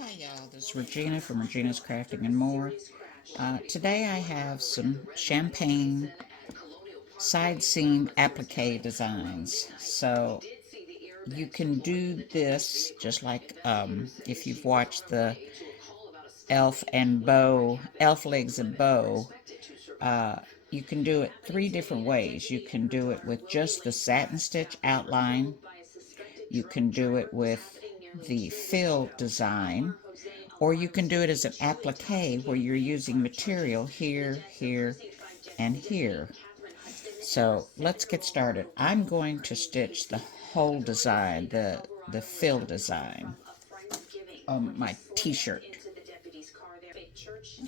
Hi y'all, this is Regina from Regina's Crafting and More. Today I have some champagne side seam applique designs. So you can do this just like if you've watched the Elf Legs and Bow. Uh, you can do it three different ways. You can do it with just the satin stitch outline. You can do it with the fill design, or you can do it as an applique where you're using material here, here, and here. So let's get started. I'm going to stitch the whole design, the fill design on my t-shirt.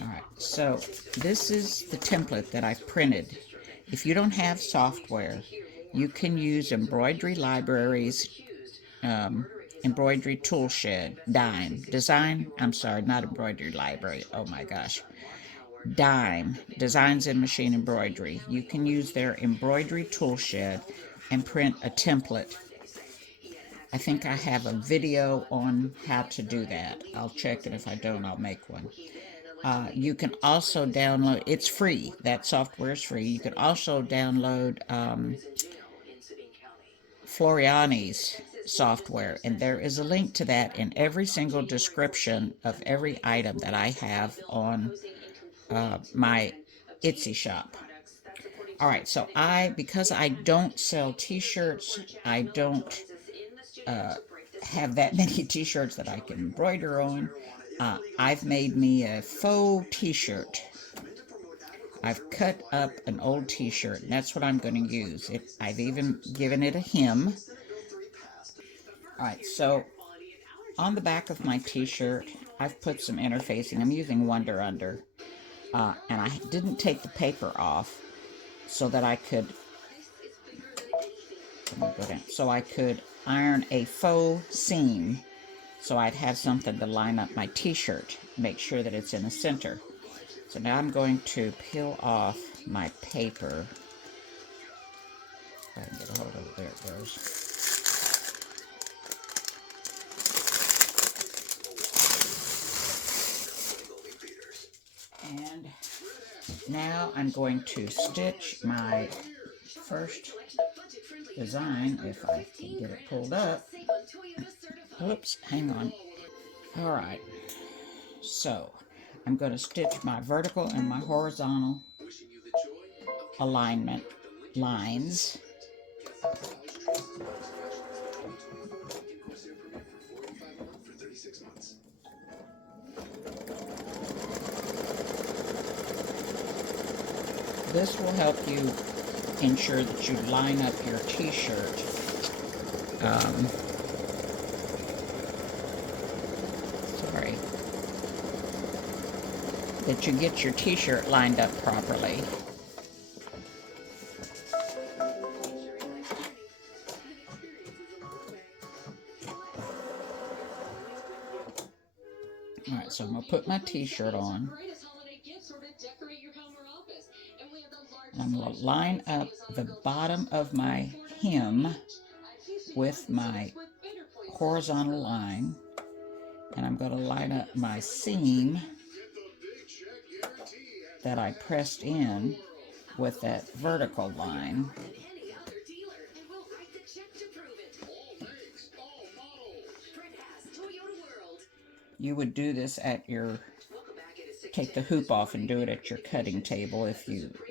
Alright, so this is the template that I've printed. If you don't have software, you can use Embroidery Libraries, Embroidery Tool Shed, not Embroidery Library, oh my gosh, Dime, Designs in Machine Embroidery. You can use their Embroidery Tool Shed and print a template. I think I have a video on how to do that. I'll check it. If I don't, I'll make one. You can also download, it's free, that software is free. You can also download Floriani's software, and there is a link to that in every single description of every item that I have on my Etsy shop. Alright, so because I don't sell t-shirts, I don't have that many t-shirts that I can embroider on. I've made me a faux t-shirt. I've cut up an old t-shirt, and that's what I'm going to use. I've even given it a hem. Alright, so on the back of my t-shirt, I've put some interfacing. I'm using Wonder Under. And I didn't take the paper off so that I could iron a faux seam, so I'd have something to line up my t-shirt, make sure that it's in the center. So now I'm going to peel off my paper. If I can get a hold of it, there it goes. And now I'm going to stitch my first design, if I can get it pulled up. Whoops, hang on. Alright, so I'm going to stitch my vertical and my horizontal alignment lines. This will help you ensure that you line up your t-shirt that you get your t-shirt lined up properly. Alright, so I'm going to put my t-shirt on. And I'm going to line up the bottom of my hem with my horizontal line. And I'm going to line up my seam that I pressed in with that vertical line. You would do this at your, take the hoop off and do it at your cutting table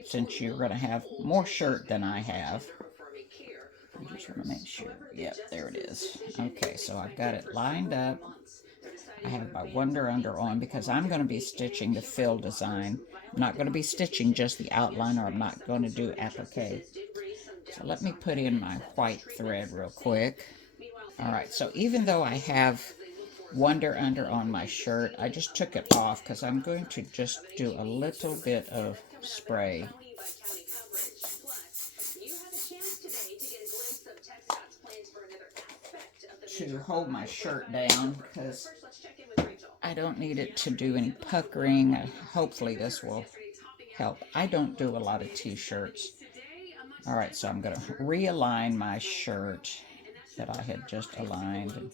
since you're going to have more shirt than I have. I just want to make sure. Yep, there it is. Okay, so I've got it lined up. I have my Wonder Under on because I'm going to be stitching the fill design. I'm not going to be stitching just the outline, or I'm not going to do applique. So let me put in my white thread real quick. Alright, so even though I have Wonder Under on my shirt, I just took it off because I'm going to just do a little bit of spray. To hold my shirt down because I don't need it to do any puckering. Hopefully this will help. I don't do a lot of t-shirts. Alright, so I'm going to realign my shirt that I had just aligned.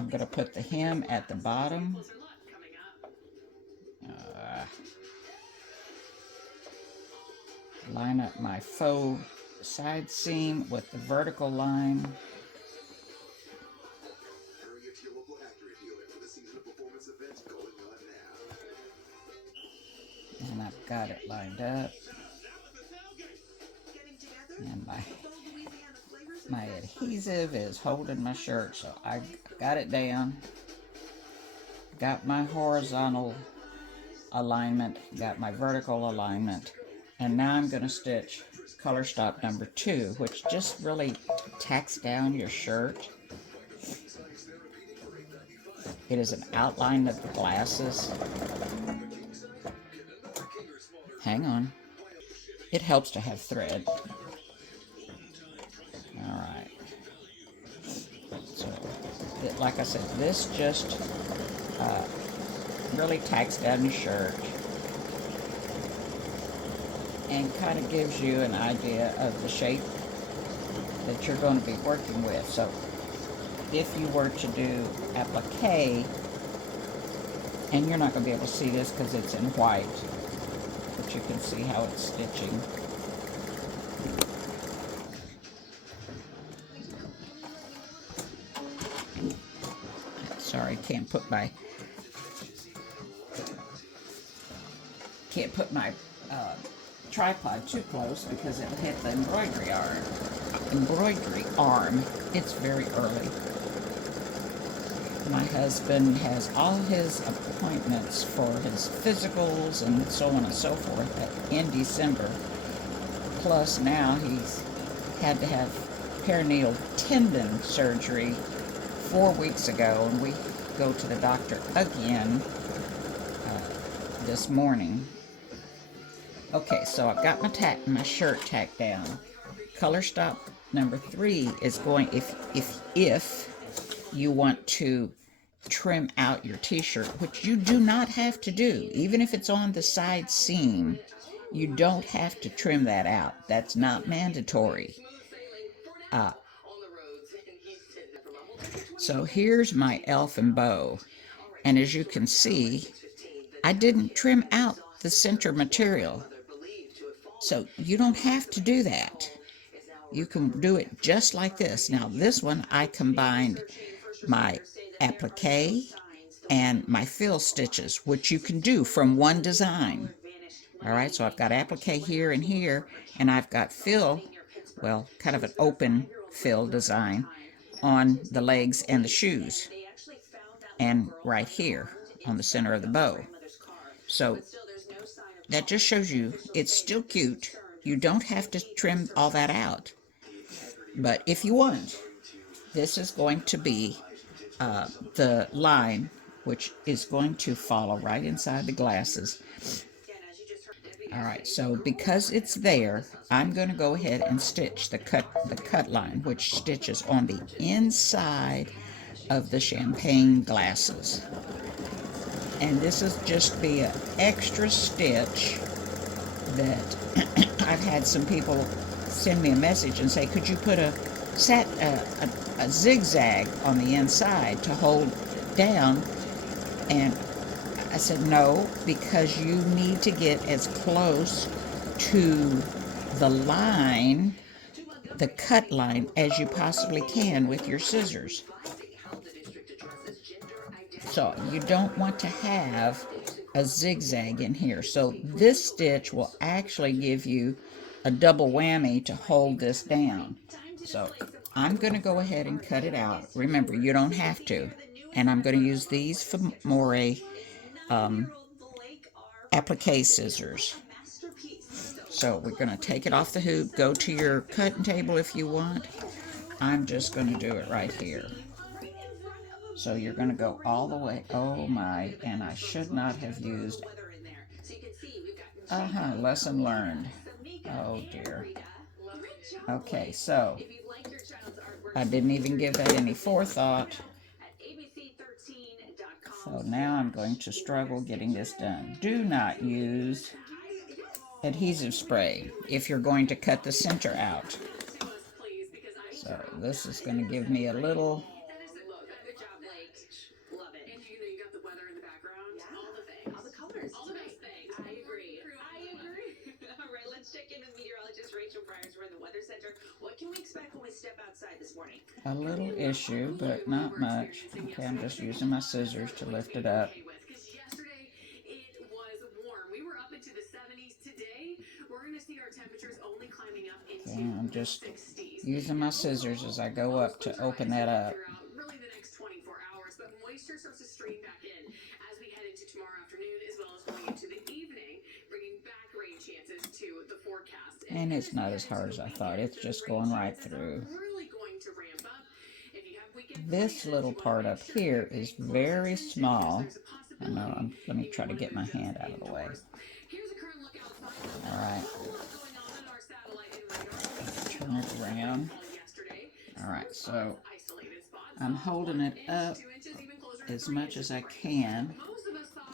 I'm going to put the hem at the bottom. Line up my faux side seam with the vertical line. And I've got it lined up. And my adhesive is holding my shirt, so I got it down. Got my horizontal alignment, got my vertical alignment, and now I'm going to stitch color stop number 2, which just really tacks down your shirt. It is an outline of the glasses. Hang on. It helps to have thread. Alright. So, like I said, this just really tacks down your shirt and kind of gives you an idea of the shape that you're going to be working with. So if you were to do applique, and you're not going to be able to see this because it's in white, but you can see how it's stitching. Sorry, can't put my tripod too close because it'll hit the embroidery arm. It's very early. My husband has all his appointments for his physicals and so on and so forth in December. Plus now he's had to have perineal tendon surgery 4 weeks ago, and we go to the doctor again this morning. Okay, so I've got my shirt tacked down. Color stop number 3 is going, if you want to trim out your t-shirt, which you do not have to do, even if it's on the side seam, you don't have to trim that out. That's not mandatory. So here's my elfin bow, and as you can see, I didn't trim out the center material. So you don't have to do that. You can do it just like this. Now this one I combined my applique and my fill stitches, which you can do from one design. Alright, so I've got applique here and here, and I've got fill, well, kind of an open fill design on the legs and the shoes, and right here on the center of the bow. So that just shows you it's still cute. You don't have to trim all that out. But if you want, this is going to be the line, which is going to follow right inside the glasses. Alright, so because it's there, I'm going to go ahead and stitch the cut line, which stitches on the inside of the champagne glasses. And this is just be an extra stitch that I've had some people send me a message and say, could you put a zigzag on the inside to hold down? And I said no, because you need to get as close to the line, the cut line, as you possibly can with your scissors. So you don't want to have a zigzag in here. So this stitch will actually give you a double whammy to hold this down. So I'm going to go ahead and cut it out. Remember, you don't have to. And I'm going to use these Famore applique scissors. So we're going to take it off the hoop, go to your cutting table if you want. I'm just going to do it right here. So you're going to go all the way, oh my, and I should not have used, lesson learned. Oh dear. Okay, so I didn't even give that any forethought. So now I'm going to struggle getting this done. Do not use adhesive spray if you're going to cut the center out. So this is going to give me a little a little issue, but not much. Okay, I'm just using my scissors to lift it up. Okay, I'm just using my scissors as I go up to open that up. And it's not as hard as I thought. It's just going right through. This little part up here is very small. I know, let me try to get my hand out of the way. Alright. Turn it around. Alright, so I'm holding it up as much as I can.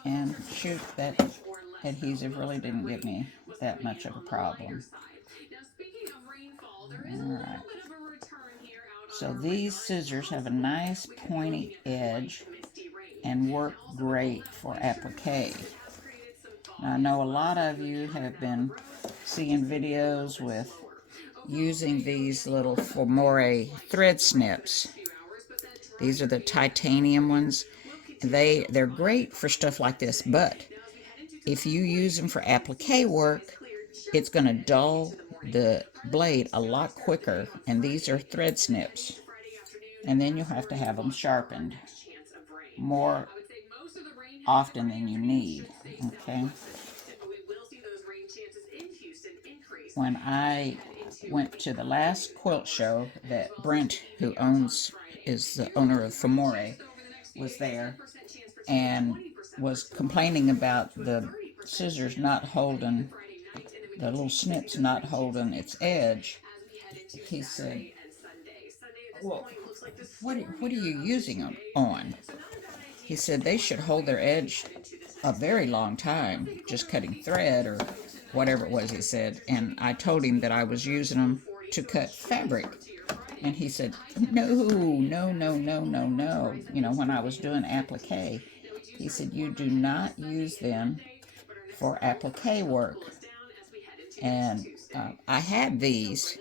And shoot, that adhesive really didn't give me that much of a problem. Alright. So these scissors have a nice pointy edge and work great for applique. Now, I know a lot of you have been seeing videos with using these little Fomore thread snips. These are the titanium ones. They're great for stuff like this, but if you use them for applique work, it's going to dull the blade a lot quicker, and these are thread snips. And then you'll have to have them sharpened more often than you need, okay? When I went to the last quilt show that Brent, who is the owner of Fomore, was there and was complaining about the scissors not holding, the little snips not holding its edge. He said, well, what are you using them on? He said they should hold their edge a very long time, just cutting thread or whatever it was he said. And I told him that I was using them to cut fabric. And he said, no, no, no, no, no, no. You know, when I was doing applique, he said, you do not use them for applique work. And I had these,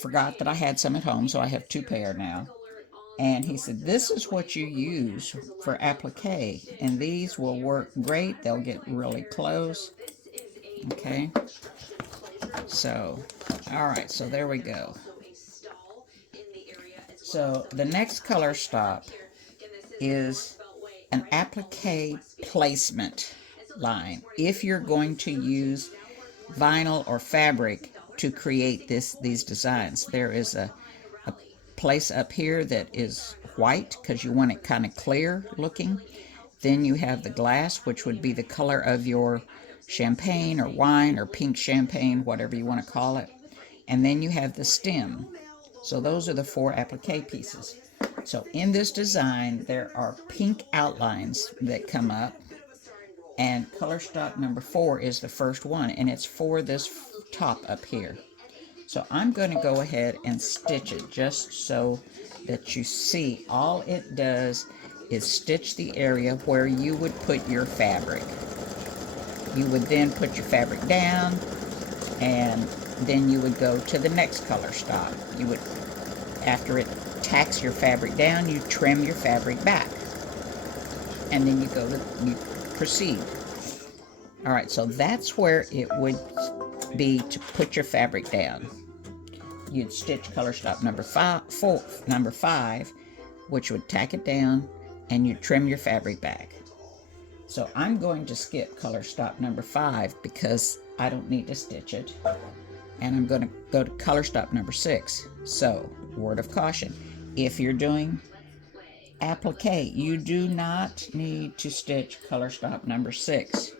forgot that I had some at home, so I have 2 pair now. And he said, this is what you use for applique, and these will work great. They'll get really close. Okay. So, all right, so there we go. So the next color stop is an applique placement line. If you're going to use vinyl or fabric to create these designs, there is a place up here that is white because you want it kind of clear looking. Then you have the glass, which would be the color of your champagne or wine or pink champagne, whatever you want to call it. And then you have the stem. So those are the 4 applique pieces. So in this design, there are pink outlines that come up, and color stock number 4 is the first one, and it's for this top up here. So I'm going to go ahead and stitch it just so that you see all it does is stitch the area where you would put your fabric. You would then put your fabric down, and then you would go to the next color stock. You would, after it tacks your fabric down, you trim your fabric back, and then you proceed. All right, so that's where it would be to put your fabric down. You'd stitch color stop number 5, which would tack it down, and you trim your fabric back. So I'm going to skip color stop number 5 because I don't need to stitch it, and I'm going to go to color stop number 6. So, word of caution, if you're doing applique, you do not need to stitch color stop number 6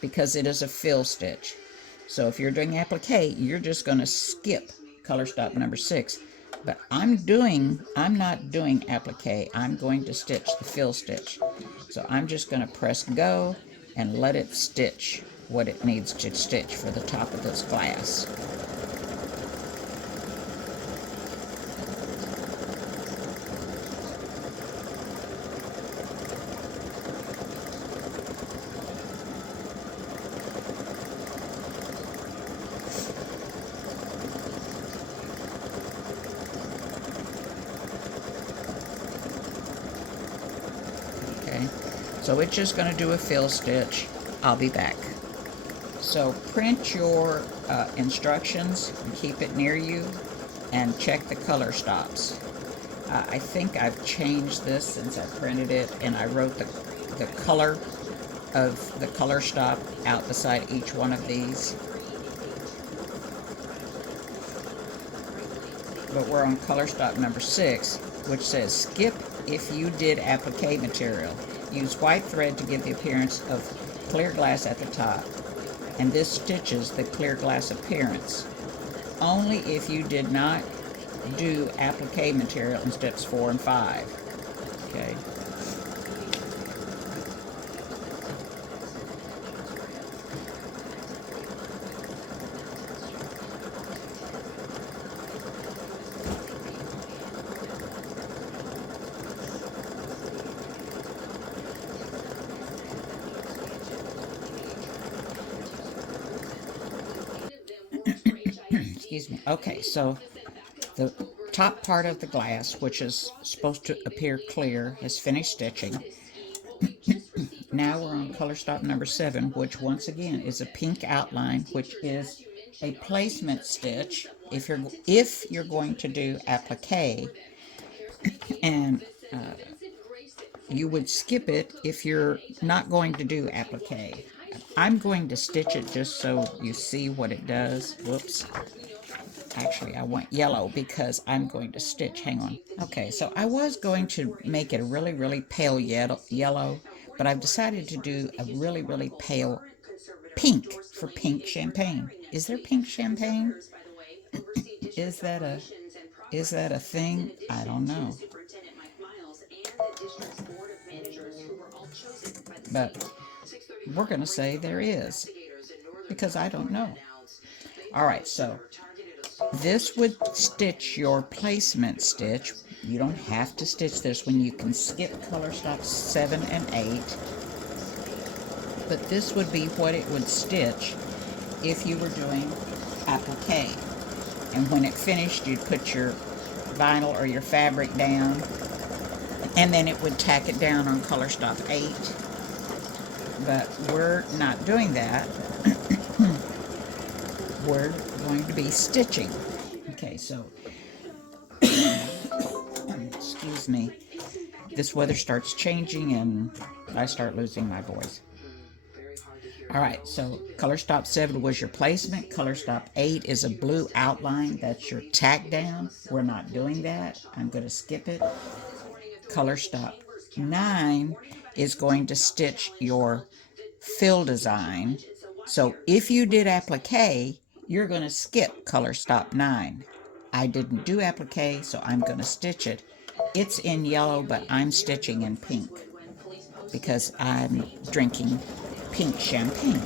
because it is a fill stitch. So if you're doing applique, you're just going to skip color stop number 6. But I'm not doing applique. I'm going to stitch the fill stitch. So I'm just going to press go and let it stitch what it needs to stitch for the top of this glass. So it's just going to do a fill stitch. I'll be back. So print your instructions and keep it near you and check the color stops. I think I've changed this since I printed it, and I wrote the color of the color stop out beside each one of these. But we're on color stop number 6, which says skip if you did applique material. Use white thread to give the appearance of clear glass at the top, and this stitches the clear glass appearance. Only if you did not do applique material in steps 4 and 5. Okay. Excuse me. Okay, so the top part of the glass, which is supposed to appear clear, is finished stitching. Now we're on color stop number 7, which once again is a pink outline, which is a placement stitch if you're going to do applique, and you would skip it if you're not going to do applique. I'm going to stitch it just so you see what it does. Whoops. Actually, I want yellow because I'm going to stitch. Hang on. Okay, so I was going to make it a really pale yellow, but I've decided to do a really pale pink for pink champagne. Is there pink champagne? Is that a thing? I don't know. But we're going to say there is, because I don't know. All right, so this would stitch your placement stitch. You don't have to stitch this one. You can skip color stops 7 and 8. But this would be what it would stitch if you were doing applique. And when it finished, you'd put your vinyl or your fabric down, and then it would tack it down on color stop 8. But we're not doing that. We're going to be stitching. Okay, so excuse me, this weather starts changing and I start losing my voice. All right, so color stop 7 was your placement. Color stop 8 is a blue outline. That's your tack down. We're not doing that. I'm going to skip it. Color stop 9 is going to stitch your fill design. So if you did applique, you're going to skip color stop 9. I didn't do applique, so I'm going to stitch it. It's in yellow, but I'm stitching in pink because I'm drinking pink champagne.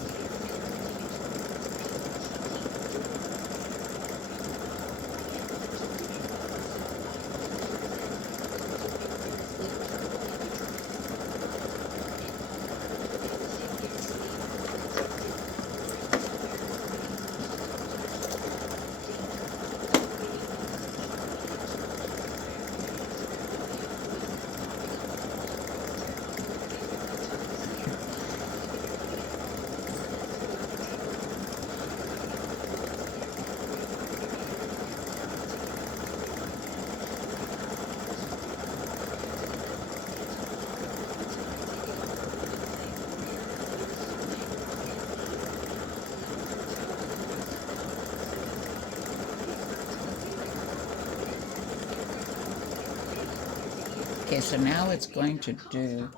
Okay, so now it's going to do...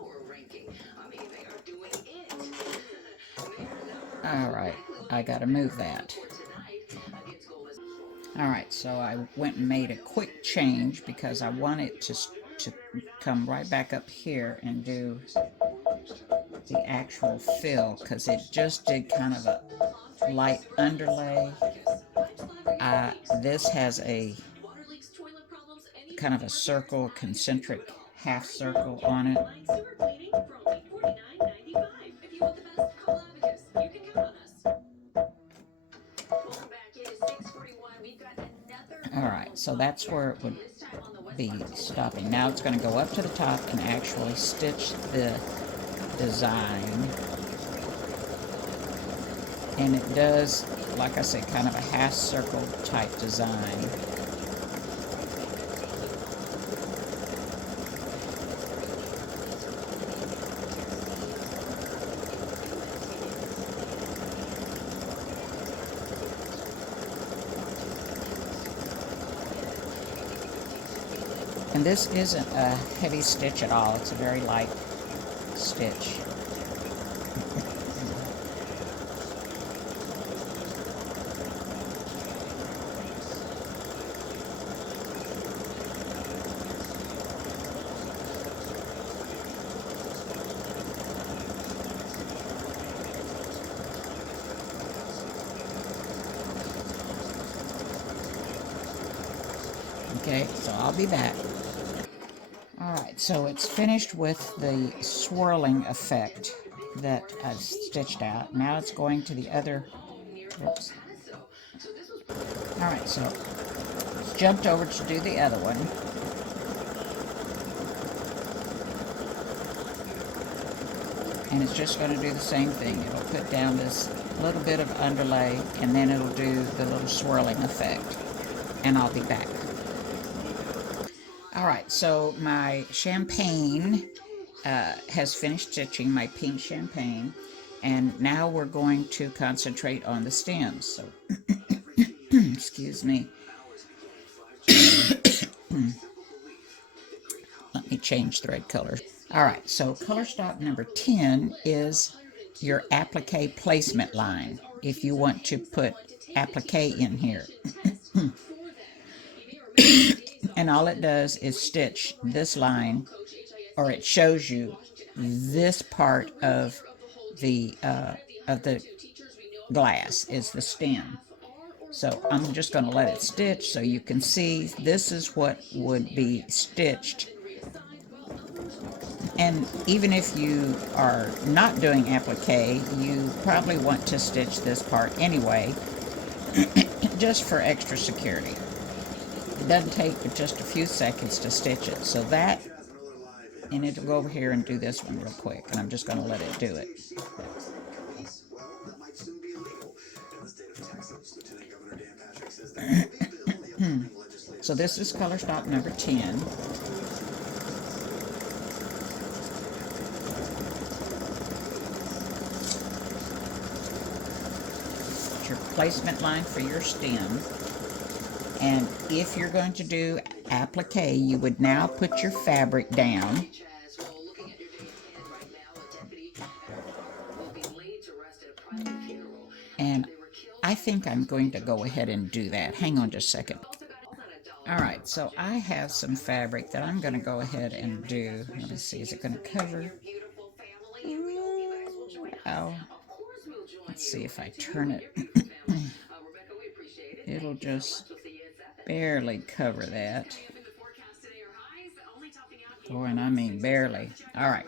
Alright, I gotta move that. Alright, so I went and made a quick change because I want it to come right back up here and do the actual fill, because it just did kind of a light underlay. This has a kind of a circle, concentric half circle on it. Alright, so that's where it would be stopping. Now it's going to go up to the top and actually stitch the design. And it does, like I said, kind of a half circle type design. And this isn't a heavy stitch at all. It's a very light stitch. Okay, so I'll be back. Alright, so it's finished with the swirling effect that I've stitched out. Now it's going to the other, oops. Alright, so it's jumped over to do the other one. And it's just going to do the same thing. It'll put down this little bit of underlay, and then it'll do the little swirling effect. And I'll be back. Alright, so my champagne has finished stitching, my pink champagne, and now we're going to concentrate on the stems. So, excuse me. Let me change thread colors. Alright, so color stop number 10 is your applique placement line, if you want to put applique in here. And all it does is stitch this line, or it shows you this part of the glass is the stem. So I'm just going to let it stitch so you can see this is what would be stitched. And even if you are not doing applique, you probably want to stitch this part anyway, just for extra security. It doesn't take but just a few seconds to stitch it. So that, and it'll go over here and do this one real quick, and I'm just going to let it do it. So this is color stop number 10. It's your placement line for your stem. And if you're going to do applique, you would now put your fabric down. And I think I'm going to go ahead and do that. Hang on just a second. Alright, so I have some fabric that I'm going to go ahead and do. Let me see, is it going to cover? Wow. Let's see if I turn it. It'll just barely cover that. Oh, and I mean barely. Alright,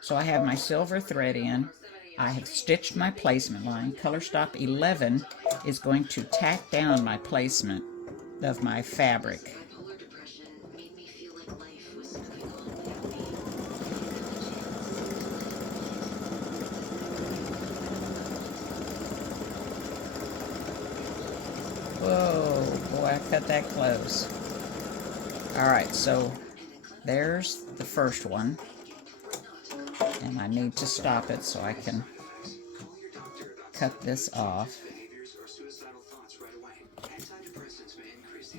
so I have my silver thread in. I have stitched my placement line. Color stop 11 is going to tack down my placement of my fabric. Whoa, boy, I cut that close. Alright, so there's the first one. And I need to stop it so I can cut this off.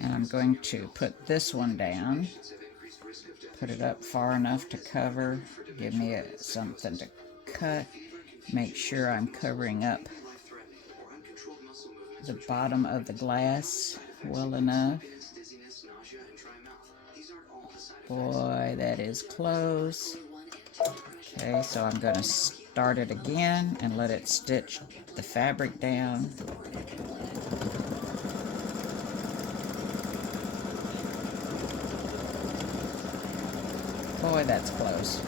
And I'm going to put this one down. Put it up far enough to cover. Give me something to cut. Make sure I'm covering up the bottom of the glass well enough. Boy, that is close. Okay, so I'm going to start it again and let it stitch the fabric down. Boy, that's close.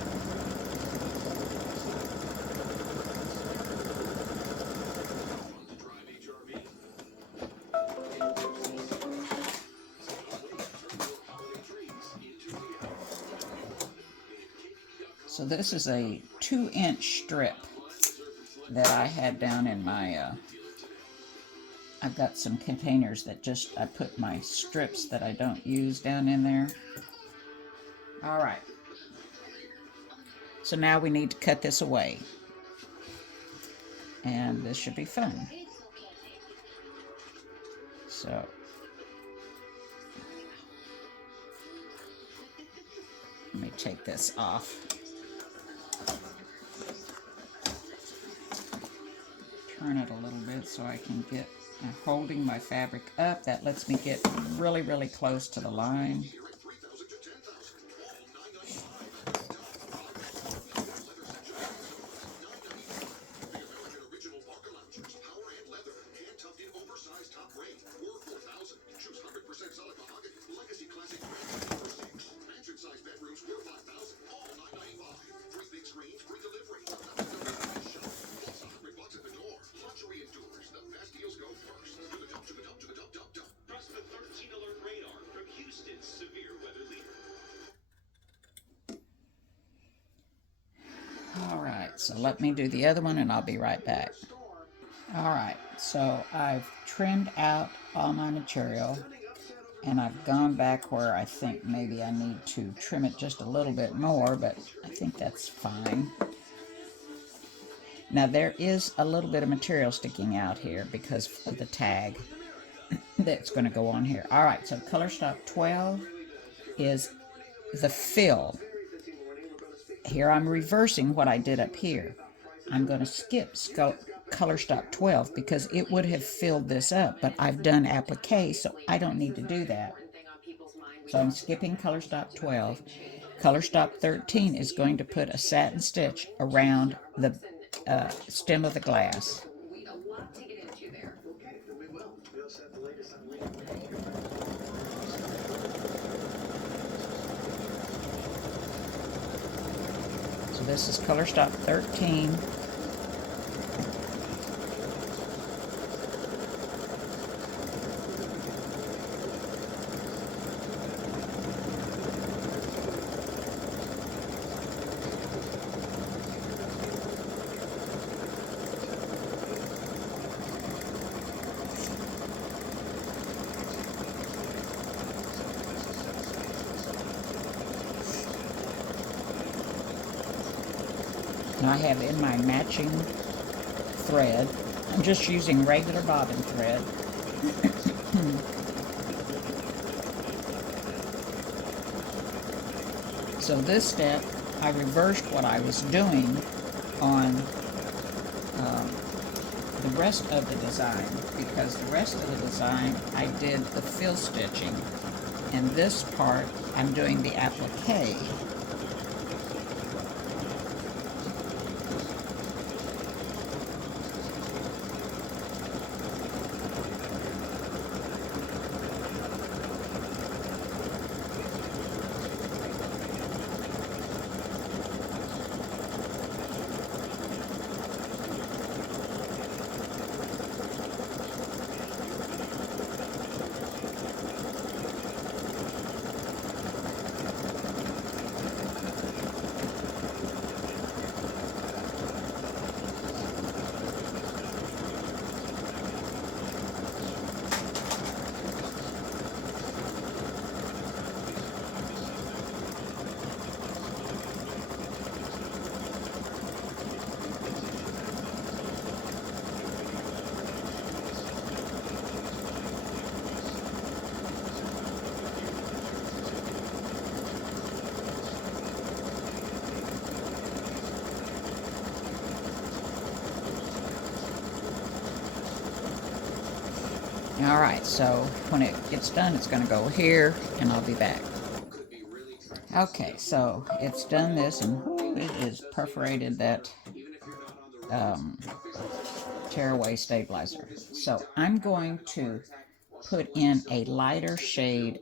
So this is a 2-inch strip that I had down in my, I've got some containers that I put my strips that I don't use down in there. All right. So now we need to cut this away. And this should be fun. So let me take this off. Turn it a little bit so I can get holding my fabric up. That lets me get really, really close to the line. So let me do the other one and I'll be right back. Alright, so I've trimmed out all my material and I've gone back where I think maybe I need to trim it just a little bit more, but I think that's fine. Now there is a little bit of material sticking out here because of the tag that's going to go on here. Alright, so color stock 12 is the fill. Here I'm reversing what I did up here. I'm going to skip color stock 12 because it would have filled this up, but I've done applique, so I don't need to do that. So I'm skipping color stock 12. Color stock 13 is going to put a satin stitch around the stem of the glass. So this is color stock 13. And I have in my matching thread, I'm just using regular bobbin thread. So this step, I reversed what I was doing on the rest of the design, because the rest of the design I did the fill stitching, and this part I'm doing the applique. Alright, so when it gets done, it's going to go here, and I'll be back. Okay, so it's done this, and it is perforated that tearaway stabilizer. So I'm going to put in a lighter shade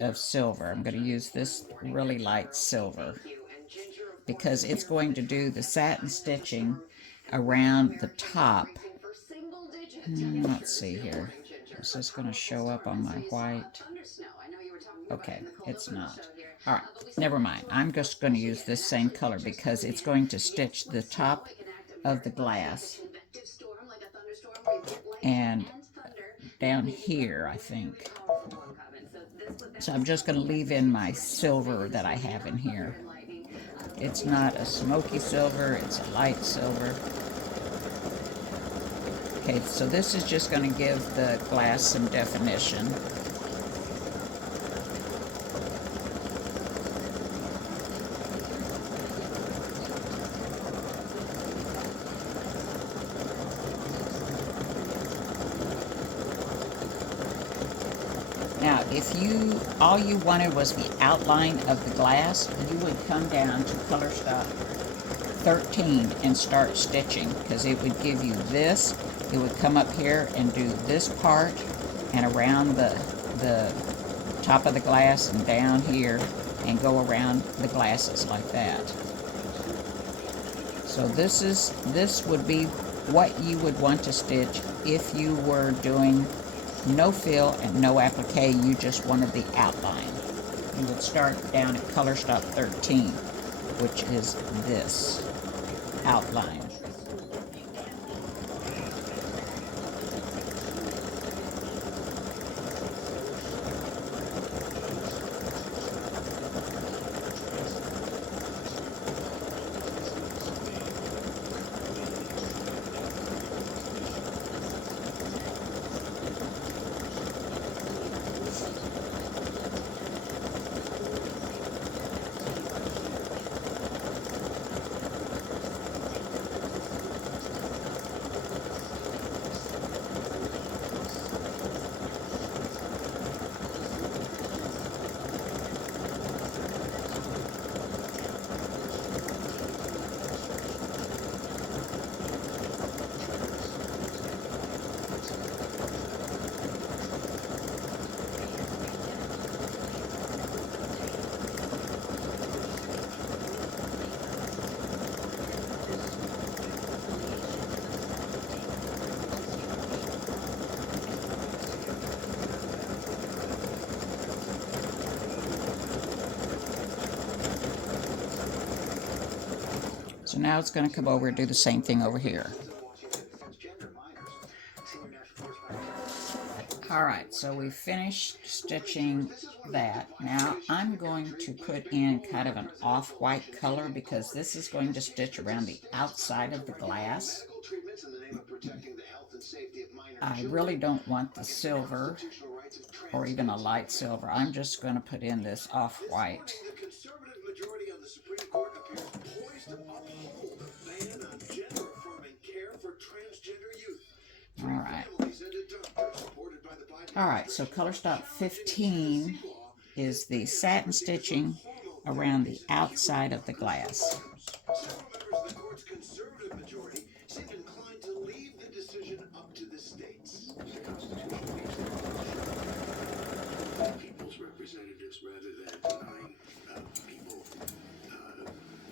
of silver. I'm going to use this really light silver because it's going to do the satin stitching around the top. Let's see here. Is this going to show up on my white? Okay, it's not. All right, never mind. I'm just going to use this same color because it's going to stitch the top of the glass and down here, I think. So I'm just going to leave in my silver that I have in here. It's not a smoky silver, it's a light silver. Okay, so this is just going to give the glass some definition. Now, if all you wanted was the outline of the glass, you would come down to color stop 13 and start stitching, because it would give you this. It would come up here and do this part and around the top of the glass and down here and go around the glasses like that. So this would be what you would want to stitch if you were doing no fill and no applique. You just wanted the outline. You would start down at color stop 13, which is this outline. So now it's going to come over and do the same thing over here. Alright, so we finished stitching that. Now I'm going to put in kind of an off-white color because this is going to stitch around the outside of the glass. I really don't want the silver or even a light silver. I'm just going to put in this off-white. Alright, so color stop 15 is the satin stitching around the outside of the glass. People's representatives rather than people,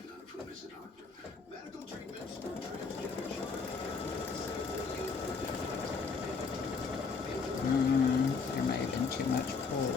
none of whom is a doctor. Medical treatments for transgender children. There may have been too much pull.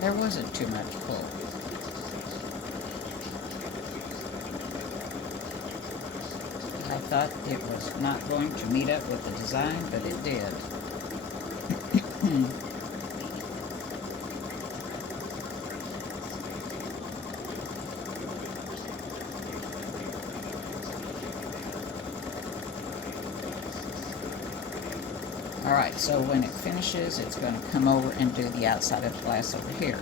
There wasn't too much pull. I thought it was not going to meet up with the design, but it did. Alright, so when it finishes, it's going to come over and do the outside of the glass over here.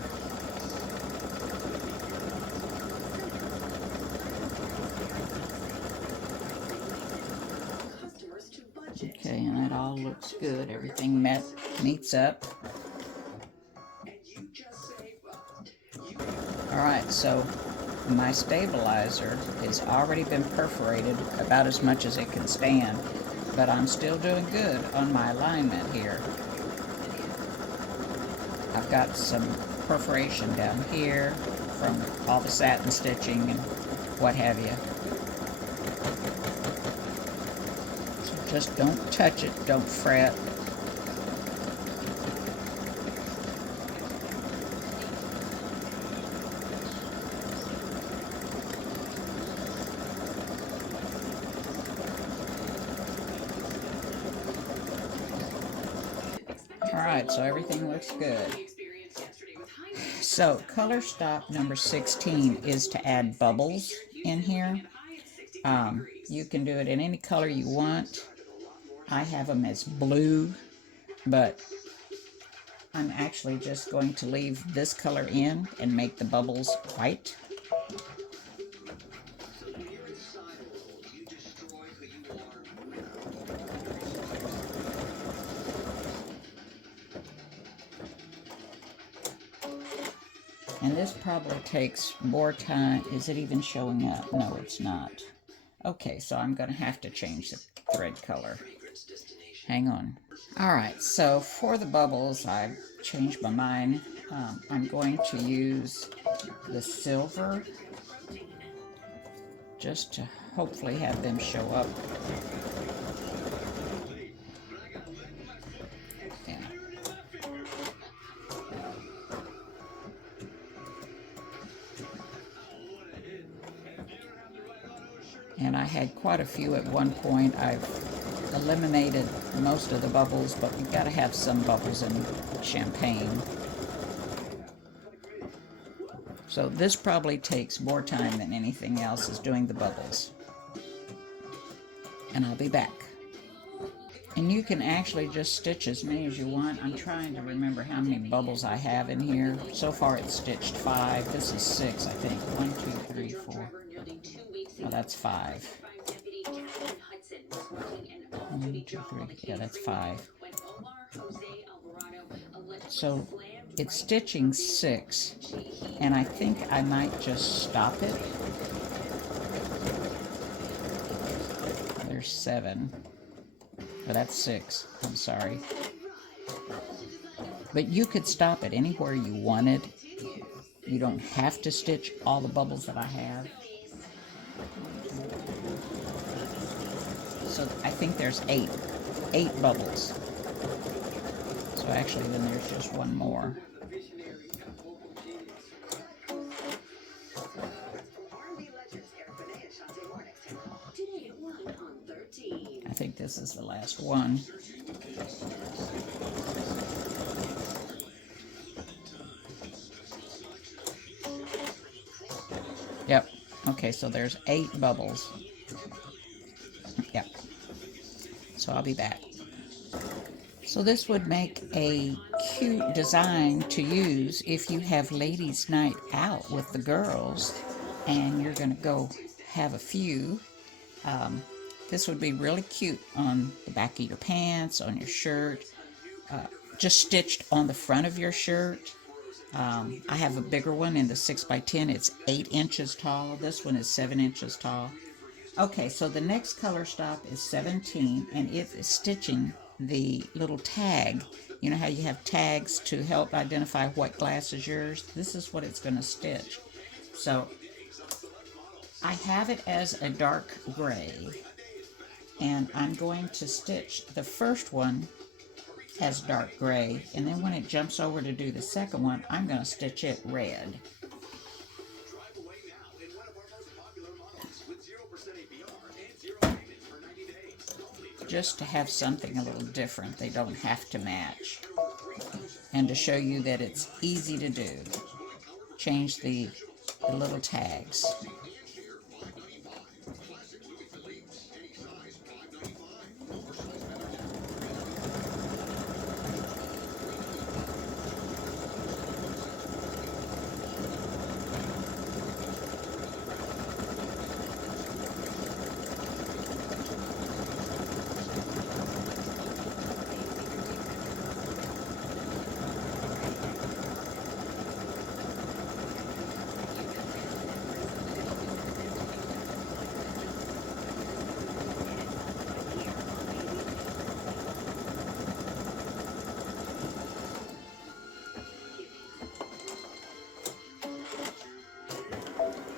Okay, and that all looks good. Everything meets up. Alright, so my stabilizer has already been perforated about as much as it can stand, but I'm still doing good on my alignment here. I've got some perforation down here from all the satin stitching and what have you. So just don't touch it, don't fret. Alright, so everything looks good. So, color stop number 16 is to add bubbles in here. You can do it in any color you want. I have them as blue, but I'm actually just going to leave this color in and make the bubbles white. And this probably takes more time. Is it even showing up? No, it's not. Okay, so I'm going to have to change the thread color. Hang on. Alright, so for the bubbles, I've changed my mind. I'm going to use the silver just to hopefully have them show up. Yeah. And I had quite a few at one point. I've eliminated most of the bubbles, but we've got to have some bubbles in champagne. So this probably takes more time than anything else, is doing the bubbles. And I'll be back. And you can actually just stitch as many as you want. I'm trying to remember how many bubbles I have in here. So far it's stitched 5. This is 6, I think. 1, 2, 3, 4. Oh, that's 5. 1, 2, 3. Yeah, that's 5. So it's stitching 6, and I think I might just stop it. There's 7. Oh, that's 6. I'm sorry. But you could stop it anywhere you wanted. You don't have to stitch all the bubbles that I have. So I think there's 8 bubbles. So actually then there's just one more. I think this is the last one. Yep. Okay, so there's 8 bubbles. Yep. So I'll be back. So this would make a cute design to use if you have ladies' night out with the girls and you're going to go have a few. This would be really cute on the back of your pants, on your shirt, just stitched on the front of your shirt. I have a bigger one in the 6x10. It's 8 inches tall. This one is 7 inches tall. Okay, so the next color stop is 17, and it is stitching the little tag. You know how you have tags to help identify what glass is yours? This is what it's going to stitch. So I have it as a dark gray, and I'm going to stitch the first one as dark gray, and then when it jumps over to do the second one, I'm going to stitch it red. Drive away now in one of our most popular models with 0% APR and 0 payment for 90 days. Just to have something a little different. They don't have to match. And to show you that it's easy to do, change the little tags.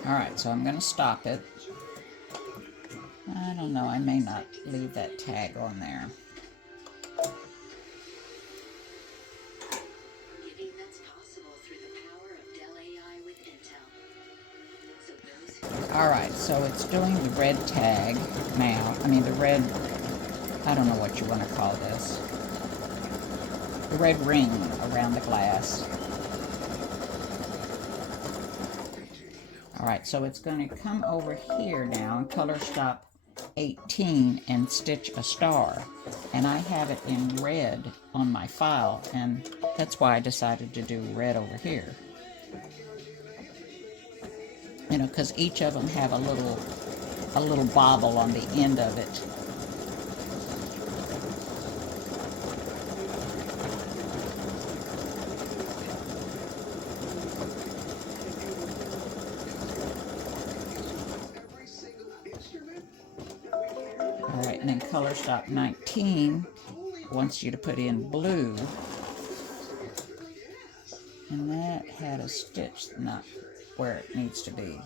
Alright, so I'm going to stop it. I don't know, I may not leave that tag on there. Alright, so it's doing the red tag now. I mean the red, I don't know what you want to call this. The red ring around the glass. Alright, so it's going to come over here now and color stop 18 and stitch a star. And I have it in red on my file, and that's why I decided to do red over here. You know, because each of them have a little bobble on the end of it. Alright, and then color stop 19 wants you to put in blue. And that had a stitch not where it needs to be.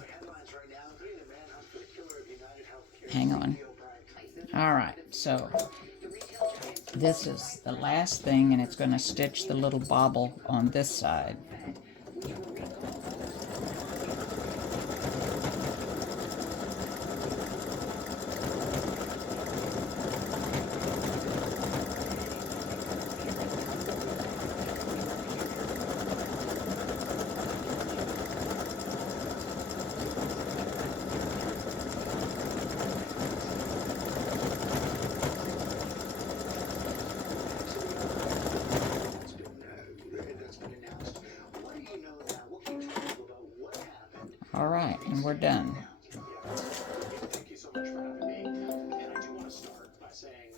Hang on. Alright, so this is the last thing, and it's going to stitch the little bobble on this side. Alright, and we're done.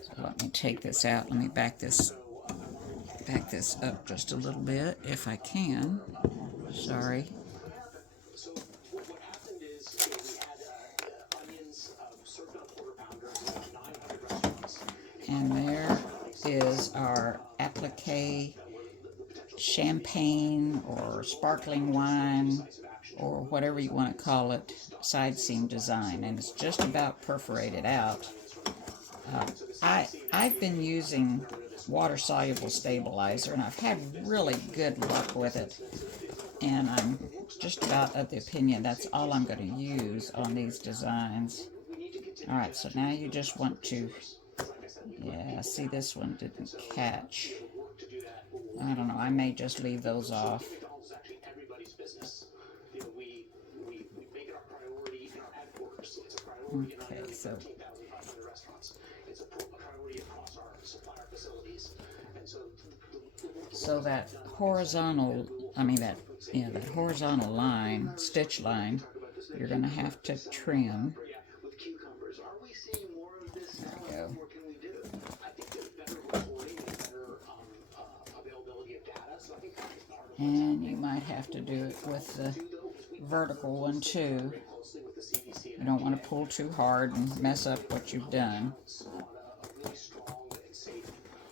So let me take this out. Let me back this up just a little bit if I can. Sorry. And there is our applique champagne or sparkling wine or whatever you want to call it, side seam design, and it's just about perforated out. I've been using water-soluble stabilizer, and I've had really good luck with it, and I'm just about of the opinion that's all I'm going to use on these designs. Alright, so now you just want to, yeah, see this one didn't catch. I don't know, I may just leave those off. Okay, so that horizontal, that horizontal line, stitch line, you're going to have to trim. There we go. And you might have to do it with the vertical one too. You don't want to pull too hard and mess up what you've done.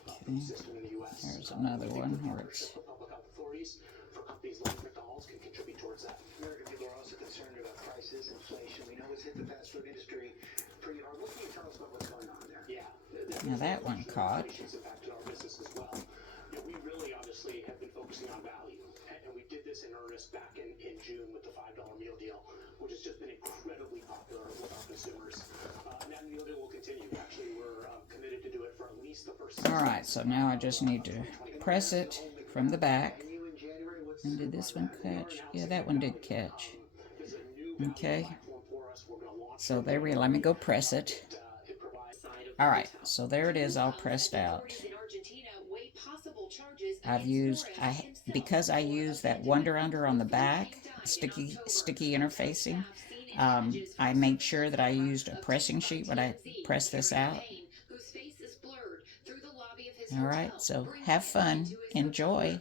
Okay. There's another one where it's... Now that one caught. focusing on value. And we did this in earnest back in June with the $5 meal deal, which has just been incredibly popular with our consumers. And that meal deal will continue. Actually, we're committed to do it for at least the first 6 All right, months so now I just need to press it from the back. And did this one catch? Yeah, that one did catch. Okay. So there we let me go press it. Alright, so there it is all pressed out. Because I used that Wonder Under on the back, sticky interfacing, I made sure that I used a pressing sheet when I pressed this out. Alright, so have fun. Enjoy.